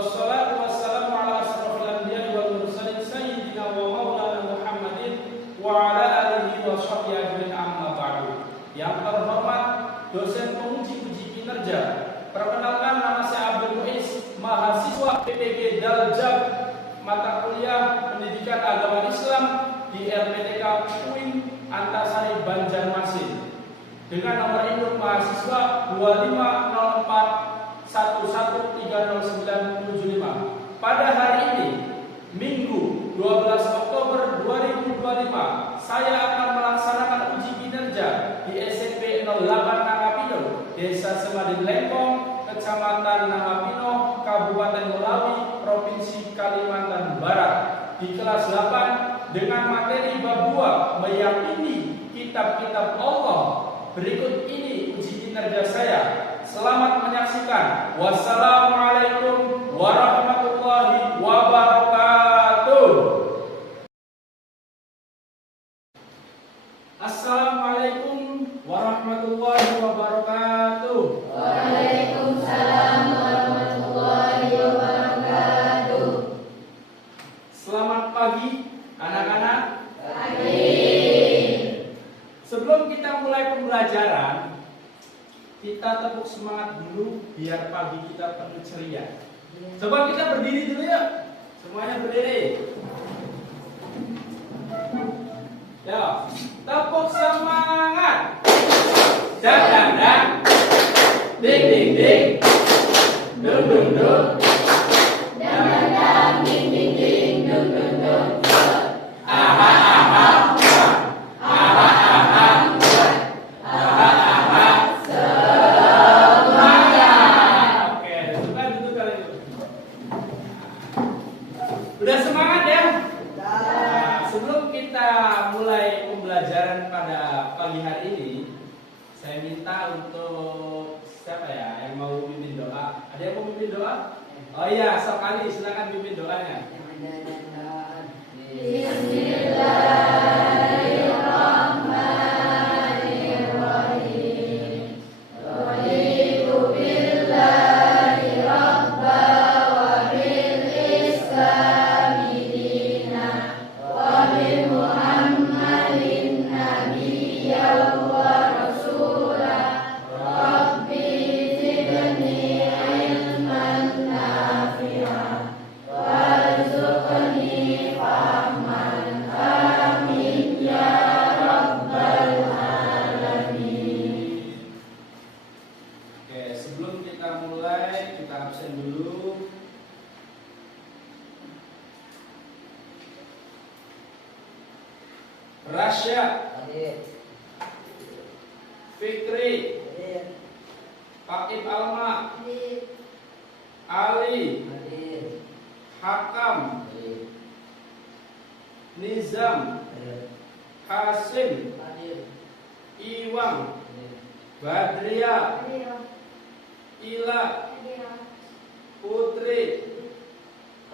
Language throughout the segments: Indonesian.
wassalatu wassalamu ala asyrafil anbiya'i wal mursalin sayyidina wa maulana Muhammadin wa ala alihi wa sahbihi ajmain, amma ba'du. Yang terhormat dosen penguji kinerja, perkenalkan nama saya Abdul Muiz, mahasiswa PPG Daljab mata kuliah Pendidikan Agama Islam di RPTK UIN Antasari Banjarmasin dengan nomor induk mahasiswa 250411300975. Pada hari ini, Minggu 12 Oktober 2025, saya akan melaksanakan uji kinerja di SMP 08 Nangapino, Desa Semadin Lengkong, Kecamatan Nangapino, Kabupaten Melawi, Provinsi Kalimantan Barat, di kelas 8 dengan materi bab 2, meyakini kitab-kitab Allah. Berikut ini uji kinerja saya. Selamat menyaksikan. Wassalamualaikum warahmatullahi wabarakatuh. Assalamualaikum warahmatullahi wabarakatuh. Waalaikumsalam warahmatullahi wabarakatuh. Selamat pagi anak-anak. Pagi. Sebelum kita mulai pembelajaran, kita tepuk semangat dulu biar pagi kita penuh ceria. Coba kita berdiri dulu ya. Semuanya berdiri. Ya, tepuk semangat. Dan dan dan. Ding ding ding. Dung dung dung. Dang dang dang, ding ding ding, dung dung dung. Aha aha. Aha aha. Aha aha. Semangat. Oke, duduk kali itu. Udah semangat ya? Nah, sebelum kita mulai pembelajaran pada pagi hari ini, saya minta untuk siapa ya yang mau pimpin doa? Ada yang mau pimpin doa? Oh iya, sok kali silakan pimpin doanya. Bismillahirrahmanirrahim. Raditu billahi rabba wa bil islami dina wa bi Muhammadin nabiyyan wa rasulah. Rabbi zidni ilman nafi'an warzuqni fahman, amin ya rabbal alamin. Oke, sebelum kita mulai, kita absen dulu. Rasya, Fikri, Pakib Alma, Ali, Hakam, Nizam, Hasim, Iwang, Badria, Ila, Putri,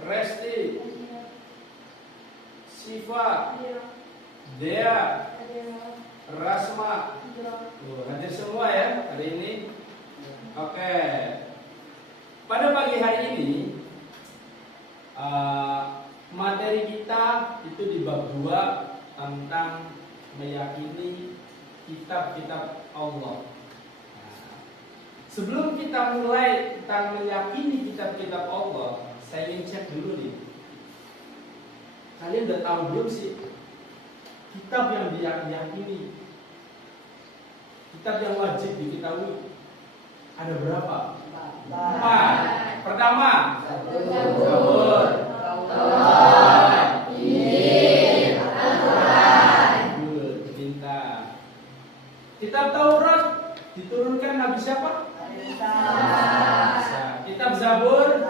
Resti, Siva, Dea, Rasma. Hadir semua ya hari ini. Oke. Pada pagi hari ini materi kita itu di bab 2 tentang meyakini kitab-kitab Allah. Sebelum kita mulai tentang meyakini kitab-kitab Allah, saya ingin cek dulu nih. Kalian udah tahu belum sih kitab yang diyakini, kitab yang wajib diketahui ada berapa? 4. Pertama, Zabur, Taurat, Injil, Al-Quran. Good, pintar. Kitab Taurat diturunkan Nabi siapa? Isa. Kitab Zabur,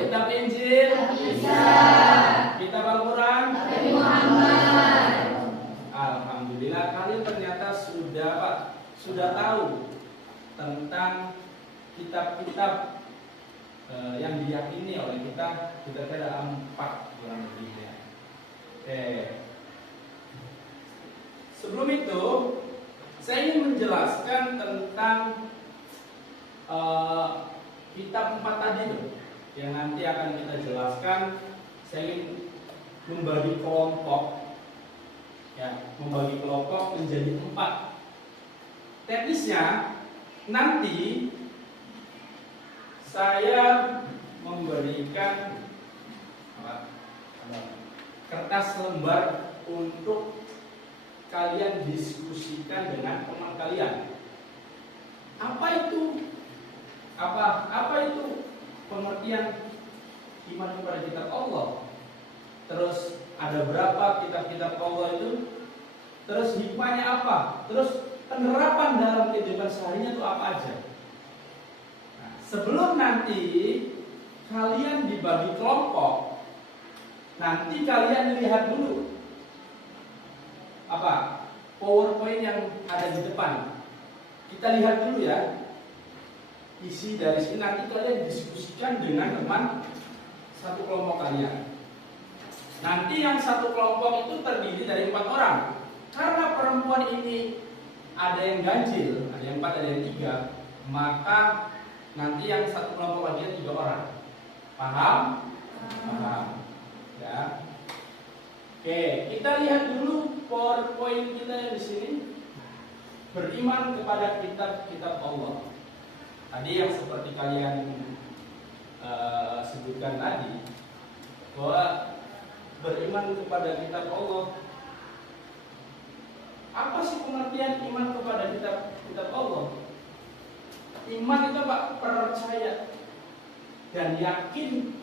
Kitab Injil, Kitab Al-Quran, Nabi Muhammad. Alhamdulillah kalian ternyata sudah tahu tentang kitab-kitab yang diyakini oleh kita. Kita ada 4 kurang lebih ya. Sebelum itu saya ingin menjelaskan tentang kitab 4 tadi tuh, yang nanti akan kita jelaskan. Saya ingin membagi kelompok, ya, membagi kelompok menjadi 4. Teknisnya nanti saya memberikan kertas lembar untuk kalian diskusikan dengan teman kalian. Apa itu? Apa itu pengertian iman kepada kitab Allah? Terus ada berapa kitab-kitab Allah itu? Terus hikmahnya apa? Terus penerapan dalam kehidupan seharinya itu apa aja? Nah, sebelum nanti kalian dibagi kelompok, nanti kalian lihat dulu apa PowerPoint yang ada di depan. Kita lihat dulu ya isi dari sini, nanti kalian diskusikan dengan teman satu kelompok kalian. Nanti yang satu kelompok itu terdiri dari 4 orang. Karena perempuan ini ada yang ganjil, ada yang 4, ada yang 3, maka nanti yang satu kelompok lagi 3 orang. Paham? Paham. Ya. Oke, kita lihat dulu PowerPoint kita yang di sini. Beriman kepada kitab-kitab Allah. Tadi yang seperti kalian sebutkan tadi, bahwa beriman kepada kitab Allah. Apa sih pengertian iman kepada kitab Allah? Iman itu Pak, percaya dan yakin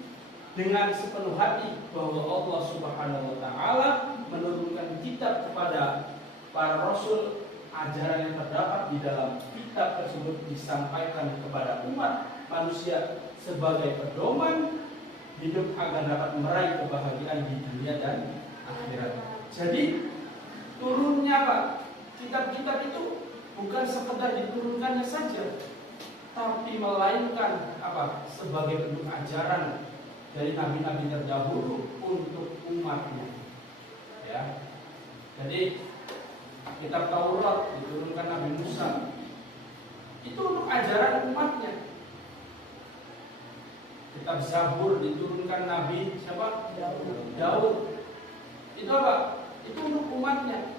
dengan sepenuh hati bahwa Allah Subhanahu wa taala menurunkan kitab kepada para rasul. Ajaran yang terdapat di dalam kitab tersebut disampaikan kepada umat manusia sebagai pedoman hidup agar dapat meraih kebahagiaan di dunia dan akhirat. Jadi turunnya Pak, kitab-kitab itu bukan sekedar diturunkannya saja, tapi melainkan apa? Sebagai bentuk ajaran dari nabi-nabi terdahulu untuk umatnya. Ya. Jadi kitab Taurat diturunkan Nabi Musa, itu untuk ajaran umatnya. Kitab Zabur diturunkan Nabi siapa? Daud. Itu apa? Itu untuk umatnya.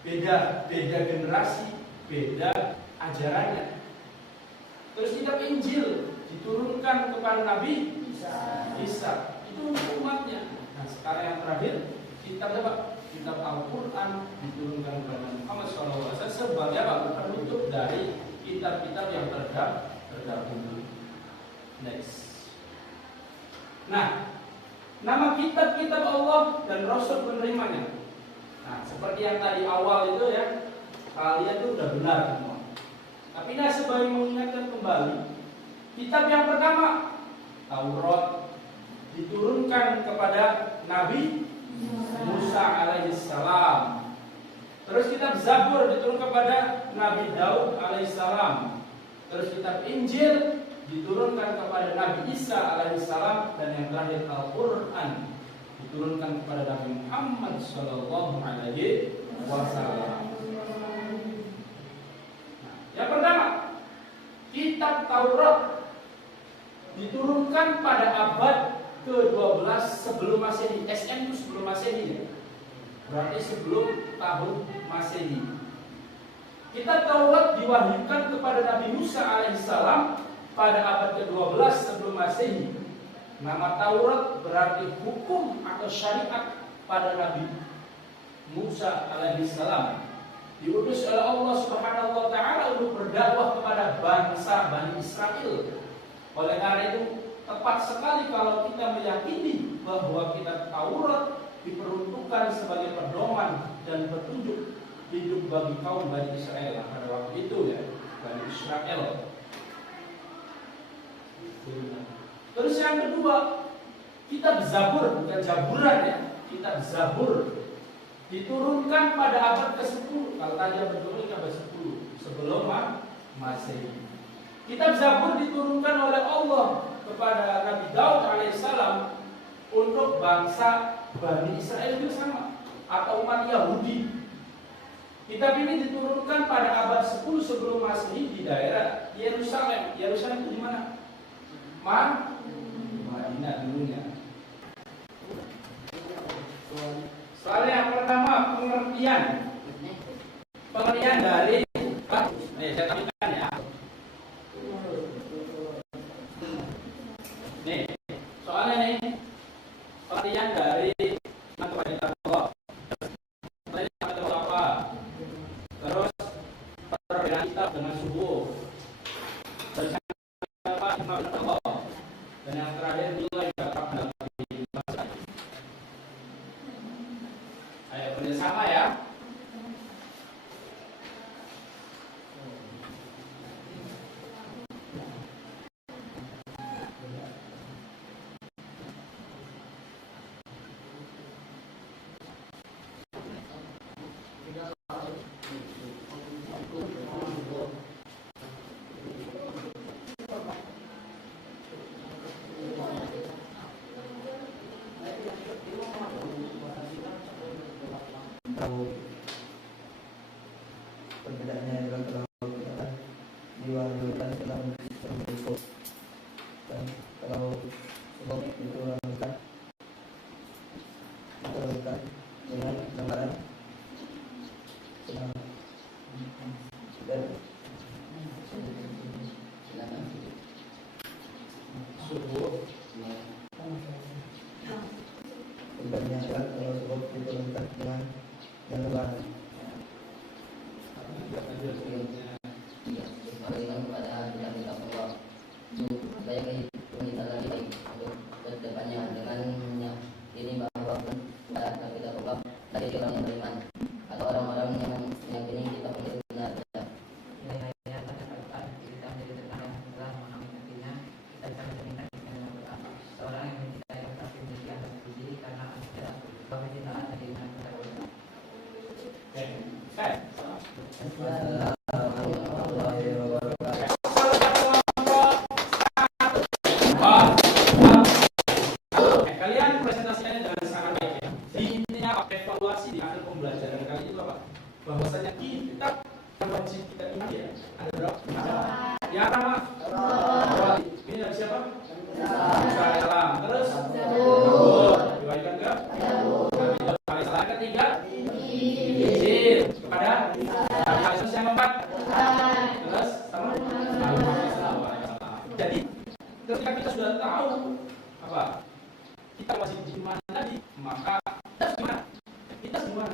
Beda generasi, beda ajarannya. Terus kitab Injil diturunkan kepada Nabi Isa. Itu untuk umatnya. Nah, sekarang yang terakhir kitab apa? Kitab Al-Quran diturunkan kepada Muhammad SAW sebagai apa? Penutup dari kitab-kitab yang terdahulu. Next. Nah, nama kitab-kitab Allah dan Rasul penerimanya. Nah, seperti yang tadi awal itu ya, kalian itu udah benar semua. Tapi nah, sebagai mengingatkan kembali, kitab yang pertama Taurat diturunkan kepada Nabi Musa alaihissalam. Terus kitab Zabur diturunkan kepada Nabi Daud alaihissalam. Terus kitab Injil diturunkan kepada Nabi Isa alaihissalam. Dan yang terakhir Al-Quran diturunkan kepada Nabi Muhammad sallallahu alaihi wasallam. Yang pertama, kitab Taurat diturunkan pada abad ke-12 sebelum Masehi. SM itu sebelum Masehi ya. Berarti sebelum tahun Masehi. Kitab Taurat diwahyukan kepada Nabi Musa alaihissalam pada abad ke-12 sebelum Masehi. Nama Taurat berarti hukum atau syariat pada Nabi Musa alaihissalam. Diutus oleh Allah Subhanahu wa taala untuk berdakwah kepada bangsa Bani Israel. Oleh karena itu tepat sekali kalau kita meyakini bahwa kitab Taurat diperuntukkan sebagai pedoman dan petunjuk hidup bagi kaum Bani Israel pada waktu itu ya, Bani Israel. Terus yang kedua, kitab Zabur, bukan Jaburan ya, kitab Zabur diturunkan pada abad ke-10. Kalau tadi abad ke-10 abad 10 sebelum Masehi. Kitab Zabur diturunkan oleh Allah kepada Nabi Daud alaihissalam untuk bangsa Bani Israel bersama atau umat Yahudi. Kitab ini diturunkan pada abad 10 sebelum Masehi di daerah Yerusalem. Yerusalem itu di mana? Madinah dulunya. Soal yang pertama, pengertian dari saya tampilkan ya. Nih, soalnya nih pengertian dari iman kepada Allah. Pertanyaan itu apa? Terus perbedaan kitab dengan subuh. Terus apa iman kepada Allah? Dan yang terakhir nilai bakat dalam bahasa. Ayo kerjasama ya. Perbedaannya adalah kalau kita diwajibkan dalam bentuk dan kalau sebab itu lakukan dengan gambaran dan Subuh. perbedaannya adalah kalau sebab itu lakukan dengan gambaran. Beriman kepada kitab Allah supaya kita lagi untuk kedepannya dengannya ini bahwa kepada kitab Allah dari orang yang beriman atau orang-orang yang meyakini kitab itu benar. Nilai-nilai Al-Quran kita menjadi terkadang telah mengaminkannya kita bisa mencerminkan dengan Al-Quran. Seorang yang mencintai Al-Quran memiliki atas puji karena adalah bahwa kita ada di iman kepada Allah. Kalian presentasikannya dengan sangat baik ya. Jadi intinya apa? Evaluasi di akhir pembelajaran kali itu apa? Bahwasanya kitab yang wajib kita ingat ya. Ada berapa? Yang pertama, ini dari siapa? Salam. Terus, diwajibkan ke? Salam. Ketiga, izin kepada kasus yang keempat. Terus, sama? Jadi, ketika kita sudah tahu apa? Kita wajib diimani tadi, maka kita semua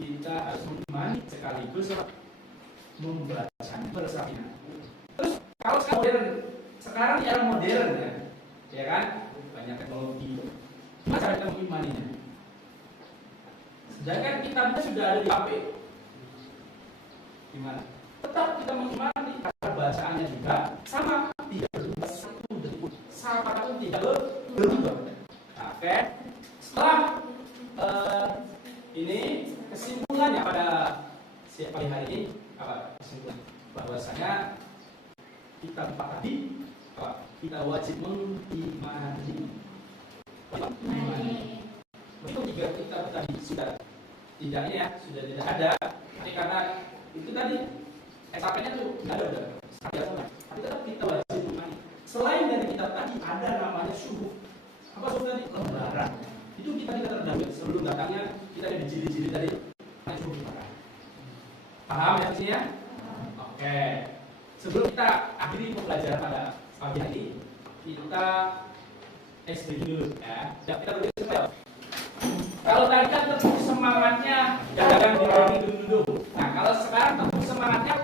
kita harus mengimani sekaligus membacanya bersama. Terus kalau sekarang di era modern ya kan, banyak teknologi. Gimana cara kita mengimaninya? Sedangkan kitabnya sudah ada di HP. Gimana? Tetap kita mengimani karena bacaannya juga sama, tidak berubah satu detik, satu tidak berubah. Oke. Setelah ini kesimpulannya pada pagi hari ini apa kesimpulan? Bahwasanya kita empat tadi apa? Kita wajib mengimani. Itu tiga kitab tadi sudah tidak ini ya, sudah tidak ada. Tapi karena itu tadi SAP-nya tuh nggak ada udah. Tapi tetap kita wajib mengimani. Selain dari kitab tadi ada namanya subuh. Apa subuh tadi? Lembaran. Itu kita terdahulu sebelum datangnya kita ada dijilid-jilid tadi. Subuh lembaran. Paham ya sini ya? Oke. Sebelum kita akhiri pembelajaran pada pagi hari ini, kita SD dulu ya. Kita beri spell. Kalau tadi kan tepuk semangatnya jangan diduduk. Nah kalau sekarang tepuk semangatnya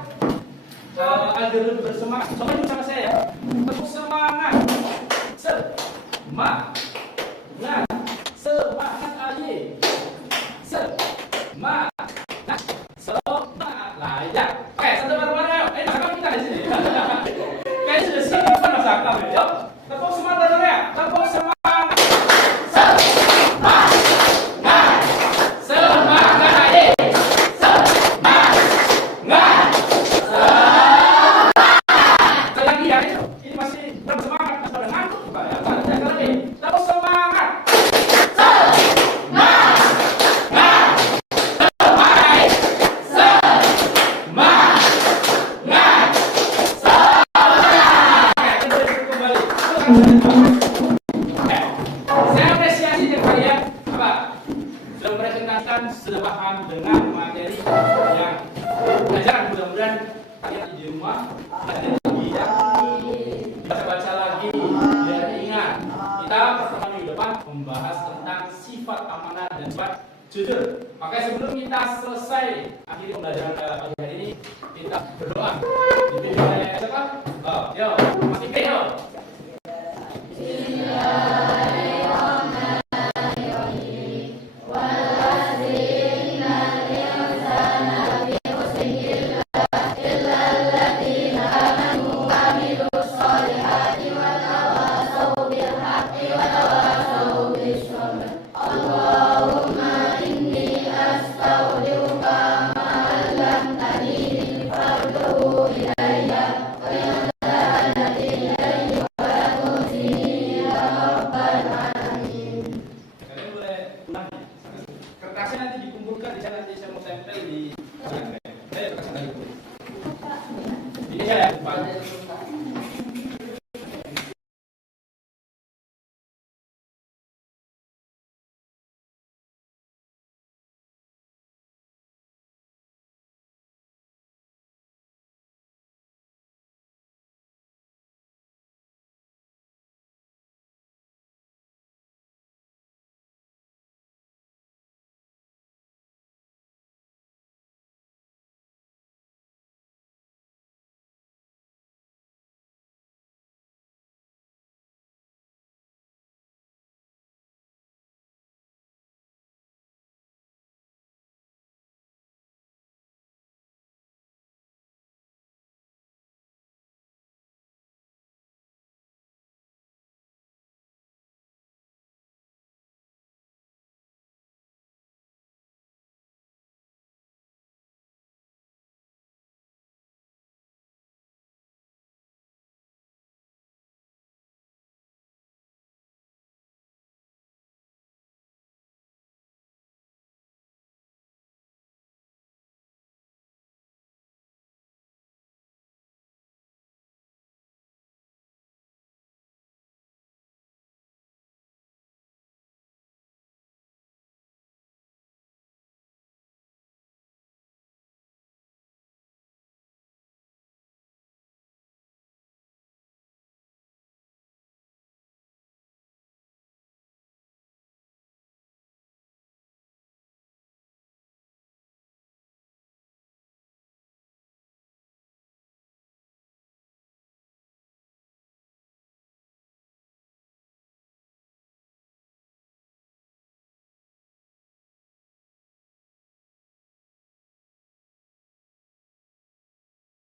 agar lebih bersemangat. Coba dulu sama saya ya. Tepuk semangat. Semangat. Semangat aja. Semangat. Semangat lah ya. Oke, satu bareng-bareng ayo. Zakam kita di sini. Kayaknya sudah sini mana zakam ya. Tepuk semangat bareng ya. Tepuk semangat. Semangat. mudah-mudahan kalian di rumah belajar lagi ya, baca-baca lagi biar ingat. Kita pertemuan minggu depan membahas tentang sifat amanah dan sifat jujur. Maka sebelum kita selesai akhiri pembelajaran pagi hari ini, kita berdoa. Dipimpin oleh siapa? Yo, Mas Fikri, yo. Kertasnya nanti dikumpulkan di sana, nanti saya mau tempel di